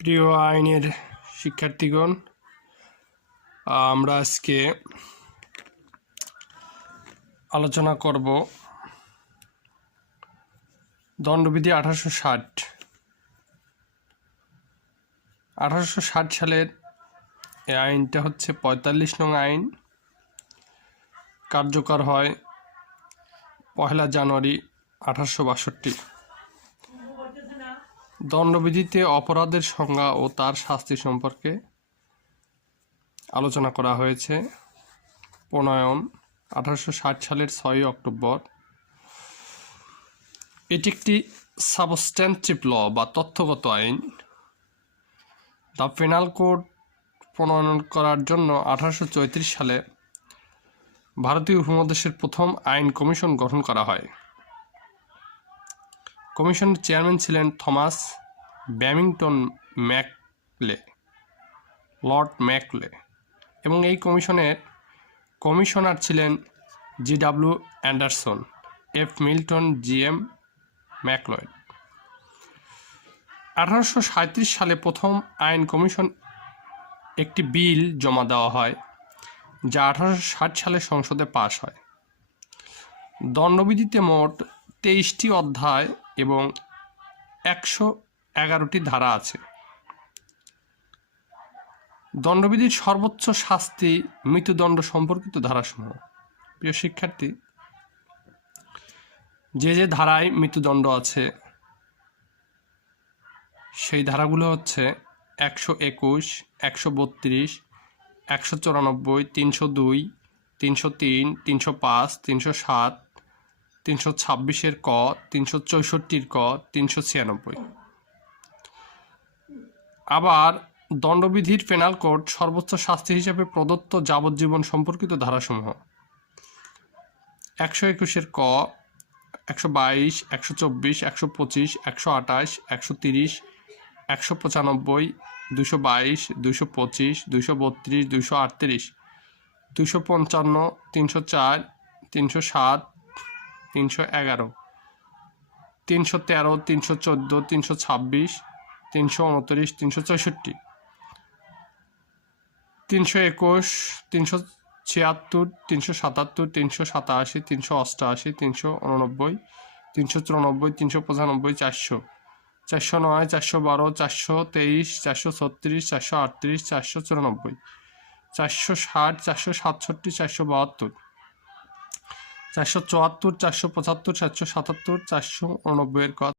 প্রিয় আইনের শিক্ষার্থীগণ, আমরা আজকে আলোচনা করব দণ্ডবিধি 1860 সালের এই আইনটা হচ্ছে 45 নং আইন। কার্যকর হয় 1 জানুয়ারি 1862। দণ্ডবিধিতে অপরাধের সংজ্ঞা ও তার শাস্তি সম্পর্কে আলোচনা করা হয়েছে। প্রণয়ন 1860 সালের 6 অক্টোবর। এটি একটি সাবস্ট্যান্টিভ ল বা তথ্যগত আইন। দ্য পেনাল কোড প্রণয়ন করার জন্য 1834 সালে ভারতীয় উপমহাদেশের প্রথম আইন কমিশন গঠন করা হয়। কমিশনের চেয়ারম্যান ছিলেন থমাস ব্যামিংটন ম্যাকলে, লর্ড ম্যাকলে, এবং এই কমিশনের কমিশনার ছিলেন G W. Anderson, F. Milton, GM. McLeod. 1837 সালে প্রথম আইন কমিশন একটি বিল জমা দেওয়া হয়, যা 1860 সালে সংসদে পাস হয়। দণ্ডবিধিতে মোট 23টি অধ্যায় এবং 111টি ধারা আছে। দণ্ডবিধির সর্বোচ্চ শাস্তি মৃত্যুদণ্ড সম্পর্কিত ধারাসমূহ। প্রিয় শিক্ষার্থী, যে ধারায় মৃত্যুদণ্ড আছে সেই ধারাগুলো হচ্ছে 121, 132, 194, 302, 303, 305, 307, 326 ক, 364 ক, 396। আবার দণ্ডবিধির পেনাল কোড সর্বোচ্চ শাস্তি হিসেবে প্রদত্ত যাবজ্জীবন সম্পর্কিত ধারাসমূহ 121 ক, 122, 124, 125, 128, 130, 195, 222, 225, 232, 238, 255, 304, 307, 311, 313, 314, 326, 329, 364, 321, 376, 377, 387, 388, 389, 394, 395, 400, 409, 412, 423, 436, 438, 494, 460, 467, 472, 474, 475, 477, 489 এর